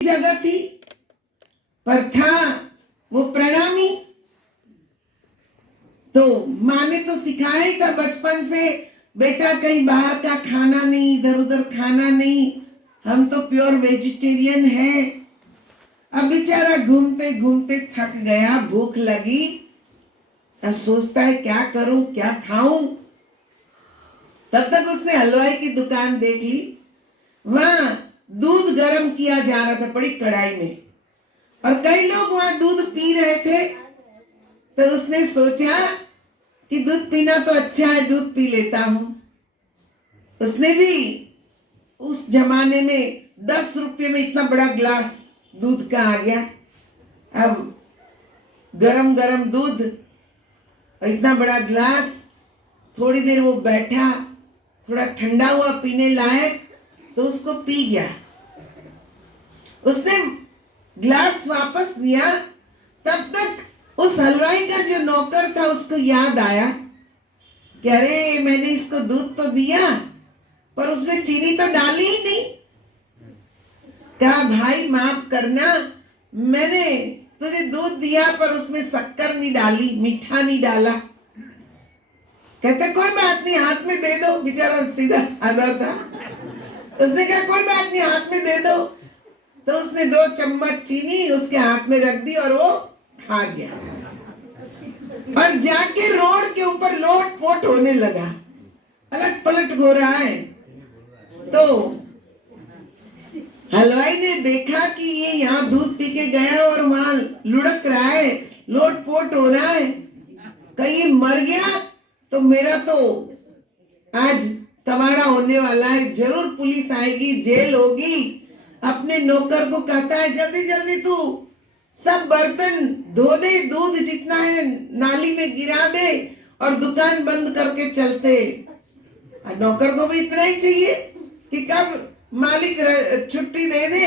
जगह थी, पर था वो प्रणामी। तो माँ ने तो सिखाया ही था बचपन से, बेटा कहीं बाहर का खाना नहीं, इधर उधर खाना नहीं, हम तो प्योर वेजिटेरियन है। अब बेचारा घूमते घूमते थक गया, भूख लगी, अब सोचता है क्या करूं, क्या खाऊं। तब तक उसने हलवाई की दुकान देख ली। वहां दूध गर्म किया जा रहा था बड़ी कढ़ाई में, और कई लोग वहां दूध पी रहे थे। तो उसने सोचा कि दूध पीना तो अच्छा है, दूध पी लेता हूं। उसने भी उस जमाने में 10 रुपये में इतना बड़ा ग्लास दूध का आ गया। अब गरम गरम दूध, इतना बड़ा ग्लास, थोड़ी देर वो बैठा, थोड़ा ठंडा हुआ पीने लायक, तो उसको पी गया। उसने ग्लास वापस दिया, तब तक उस हलवाई का जो नौकर था उसको याद आया कि अरे मैंने इसको दूध तो दिया पर उसमें चीनी तो डाली ही नहीं। कहा भाई माफ करना, मैंने तुझे दूध दिया पर उसमें शक्कर नहीं डाली, मीठा नहीं डाला। कहते कोई बात नहीं, हाथ में दे दो। बेचारा सीधा साधा था। उसने कहा कोई बात नहीं, हाथ में दे दो। तो उसने 2 चम्मच चीनी उसके हाथ में रख दी और वो खा गया। और जाके रोड के ऊपर लोट पोट होने लगा, अलट पलट हो रहा है। तो हलवाई ने देखा कि ये यहाँ दूध पी के गया और वहां लुढ़क रहा है, लोट पोट हो रहा है, कहीं मर गया तो मेरा तो आज कबाड़ा होने वाला है, जरूर पुलिस आएगी, जेल होगी। अपने नौकर को कहता है जल्दी जल्दी तू सब बर्तन धो दे, दूध जितना है नाली में गिरा दे और दुकान बंद करके चलते। नौकर को भी इतना ही चाहिए कि कब मालिक छुट्टी दे दे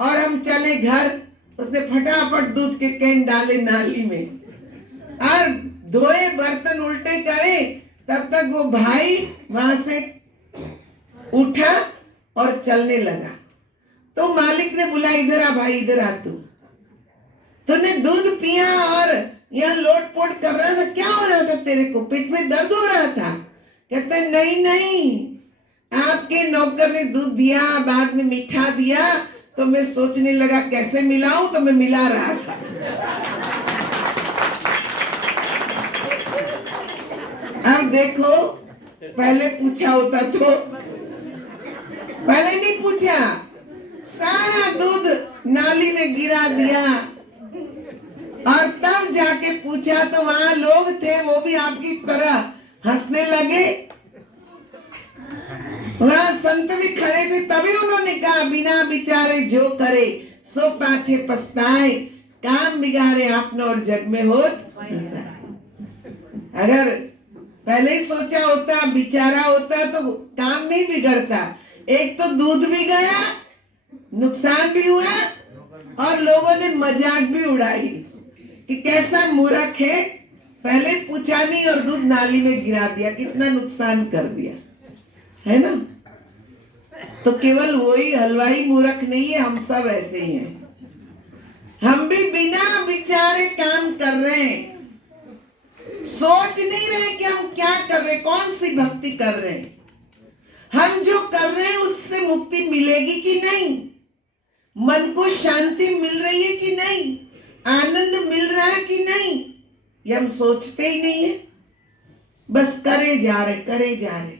और हम चले घर। उसने फटाफट दूध के कैन डाले नाली में और धोए बर्तन उल्टे करे। तब तक वो भाई वहां से उठा और चलने लगा। तो मालिक ने बोला इधर आ भाई, इधर आ, तूने दूध पिया और यहाँ लोट पोट कर रहा था, क्या हो रहा था तेरे को, पेट में दर्द हो रहा था? कहते नहीं नहीं, आपके नौकर ने दूध दिया, बाद में मीठा दिया, तो मैं सोचने लगा कैसे मिलाऊं, तो मैं मिला रहा था। अब देखो, पहले पूछा होता तो, पहले नहीं पूछा, सारा दूध नाली में गिरा दिया और तब जाके पूछा तो वहां लोग थे, वो भी आपकी तरह हंसने लगे। वहां संत भी खड़े थे, तभी उन्होंने कहा बिना विचारे जो करे सो पाछे पछताए, काम बिगाड़े आपने और जग में होत। अगर पहले ही सोचा होता, विचारा होता तो काम नहीं बिगड़ता। एक तो दूध भी गया, नुकसान भी हुआ और लोगों ने मजाक भी उड़ाई कि कैसा मूर्ख है, पहले पूछा नहीं और दूध नाली में गिरा दिया, कितना नुकसान कर दिया, है ना। तो केवल वही हलवाई मूर्ख नहीं है, हम सब ऐसे ही हैं। हम भी बिना विचारे काम कर रहे हैं, सोच नहीं रहे कि हम क्या कर रहे, कौन सी भक्ति कर रहे हैं। हम जो कर रहे हैं उससे मुक्ति मिलेगी कि नहीं, मन को शांति मिल रही है कि नहीं, आनंद मिल रहा है कि नहीं, ये हम सोचते ही नहीं है, बस करे जा रहे, करे जा रहे।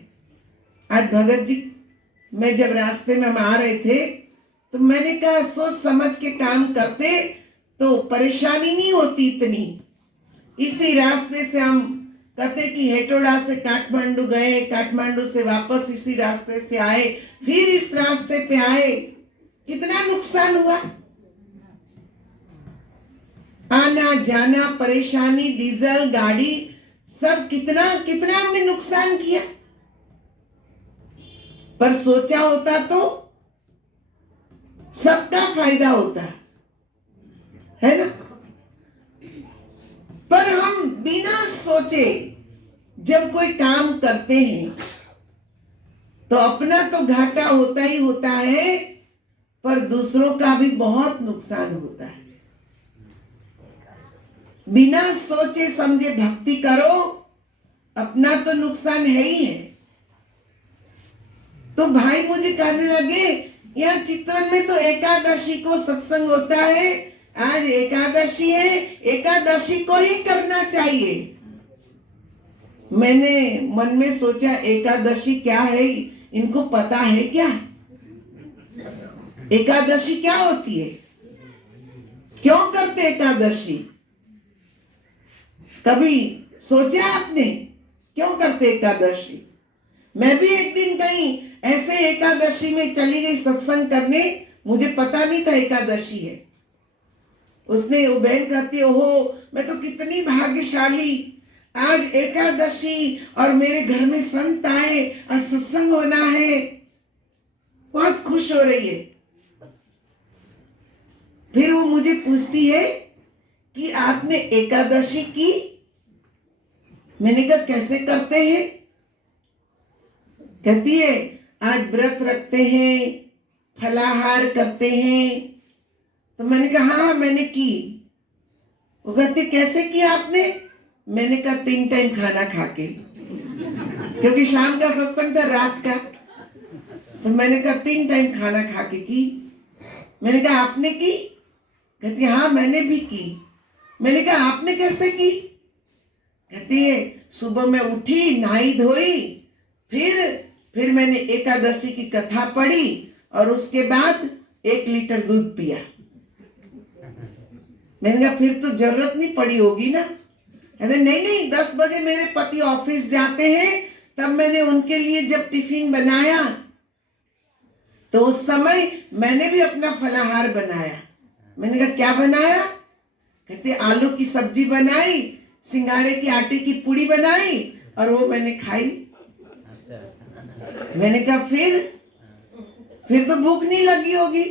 आज भगत जी, मैं जब रास्ते में हम आ रहे थे तो मैंने कहा सोच समझ के काम करते तो परेशानी नहीं होती इतनी। इसी रास्ते से हम कहते कि हेटोड़ा से काठमांडू गए, काठमांडू से वापस इसी रास्ते से आए, फिर इस रास्ते पे आए, कितना नुकसान हुआ, आना जाना, परेशानी, डीजल, गाड़ी, सब कितना कितना हमने नुकसान किया। पर सोचा होता तो सबका फायदा होता, है ना। पर हम बिना सोचे जब कोई काम करते हैं तो अपना तो घाटा होता ही होता है, पर दूसरों का भी बहुत नुकसान होता है। बिना सोचे समझे भक्ति करो, अपना तो नुकसान है ही है। तो भाई मुझे कहने लगे, यहाँ चितवन में तो एकादशी को सत्संग होता है, आज एकादशी है, एकादशी को ही करना चाहिए। मैंने मन में सोचा, एकादशी क्या है, इनको पता है क्या? एकादशी क्या होती है? क्यों करते एकादशी? कभी सोचा आपने क्यों करते एकादशी? मैं भी एक दिन कहीं ऐसे एकादशी में चली गई सत्संग करने, मुझे पता नहीं था एकादशी है। उसने वो बहन कहती है, ओहो मैं तो कितनी भाग्यशाली, आज एकादशी और मेरे घर में संत आए और सत्संग होना है, बहुत खुश हो रही है। फिर वो मुझे पूछती है कि आपने एकादशी की? मैंने कहा कैसे करते हैं? कहती है आज व्रत रखते हैं, फलाहार करते हैं। तो मैंने कहा हाँ मैंने की। वो कहते कैसे किया आपने? मैंने कहा 3 टाइम खाना खा के, क्योंकि शाम का सत्संग था, रात का। तो मैंने कहा 3 टाइम खाना खा के की। मैंने कहा आपने की? कहती हाँ मैंने भी की। मैंने कहा आपने कैसे की? कहती है सुबह में उठी, नहाई धोई, फिर मैंने एकादशी की कथा पढ़ी और उसके बाद 1 लीटर दूध पिया। मैंने कहा फिर तो जरूरत नहीं पड़ी होगी ना? कहते नहीं 10 बजे मेरे पति ऑफिस जाते हैं, तब मैंने उनके लिए जब टिफिन बनाया तो उस समय मैंने भी अपना फलाहार बनाया। मैंने कहा क्या बनाया? कहते आलू की सब्जी बनाई, सिंगाड़े की आटे की पूड़ी बनाई और वो मैंने खाई। मैंने कहा फिर तो भूख नहीं लगी होगी।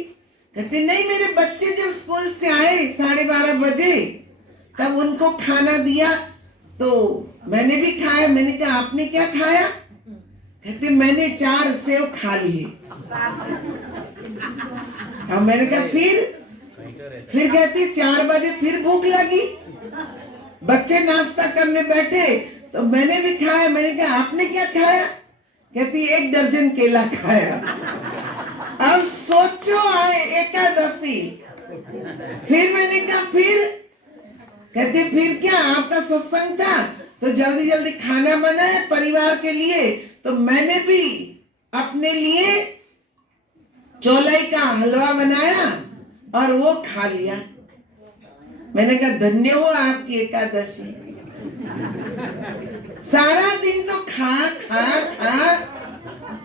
कहते नहीं, मेरे बच्चे जब स्कूल से आए 12:30 बजे, तब उनको खाना दिया तो मैंने भी खाया। मैंने कहा आपने क्या खाया? कहते मैंने 4 सेव खा लिए। अब मैंने कहा फिर कहती 4 बजे फिर भूख लगी, बच्चे नाश्ता करने बैठे तो मैंने भी खाया। मैंने कहा आपने क्या खाया? कहती 1 दर्जन केला खाया। अब सोचो आए एकादशी। फिर मैंने कहा कहते फिर क्या आपका सत्संग था तो जल्दी जल्दी खाना बनाया परिवार के लिए, तो मैंने भी अपने लिए चौलाई का हलवा बनाया और वो खा लिया। मैंने कहा धन्य हो आपकी एकादशी। सारा दिन तो खा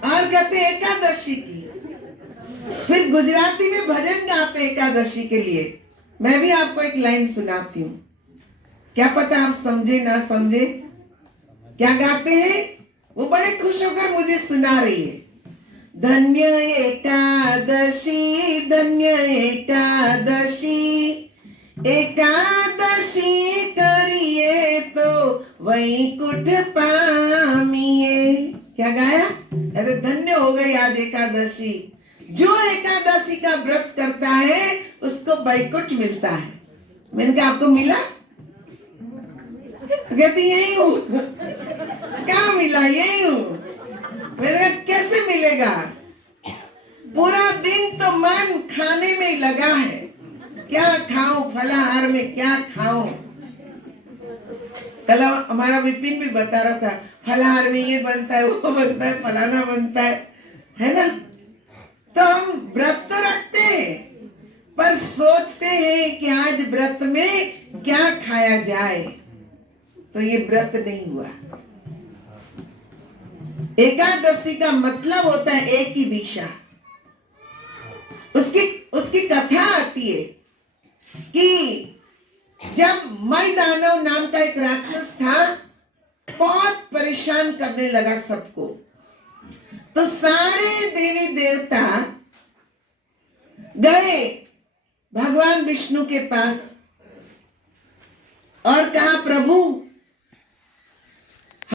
और कहते एकादशी की। फिर गुजराती में भजन गाते एकादशी के लिए। मैं भी आपको एक लाइन सुनाती हूँ, क्या पता आप समझे ना समझे। क्या गाते हैं? वो बड़े खुश होकर मुझे सुना रही है। धन्य एकादशी, धन्य एकादशी, एकादशी करिए तो वैकुंठ पामिए। क्या गाया? अरे धन्य हो गई आज एकादशी। जो एकादशी का व्रत करता है उसको वैकुंठ मिलता है। मैंने कहा आपको मिला? कहती यही हूँ। क्या मिला? यही हूँ। मैंने कहा कैसे मिलेगा? पूरा दिन तो मन खाने में ही लगा है, क्या खाऊं, फलाहार में क्या खाऊं। कल हमारा विपिन भी बता रहा था, फलाहार में ये बनता है, वो बनता है, फलाना बनता है ना। तो हम व्रत तो रखते हैं पर सोचते हैं कि आज व्रत में क्या खाया जाए, तो ये व्रत नहीं हुआ। एकादशी का मतलब होता है एक ही दिशा। उसकी कथा आती है कि जब मई दानव नाम का एक राक्षस था, बहुत परेशान करने लगा सबको, तो सारे देवी देवता गए भगवान विष्णु के पास और कहा प्रभु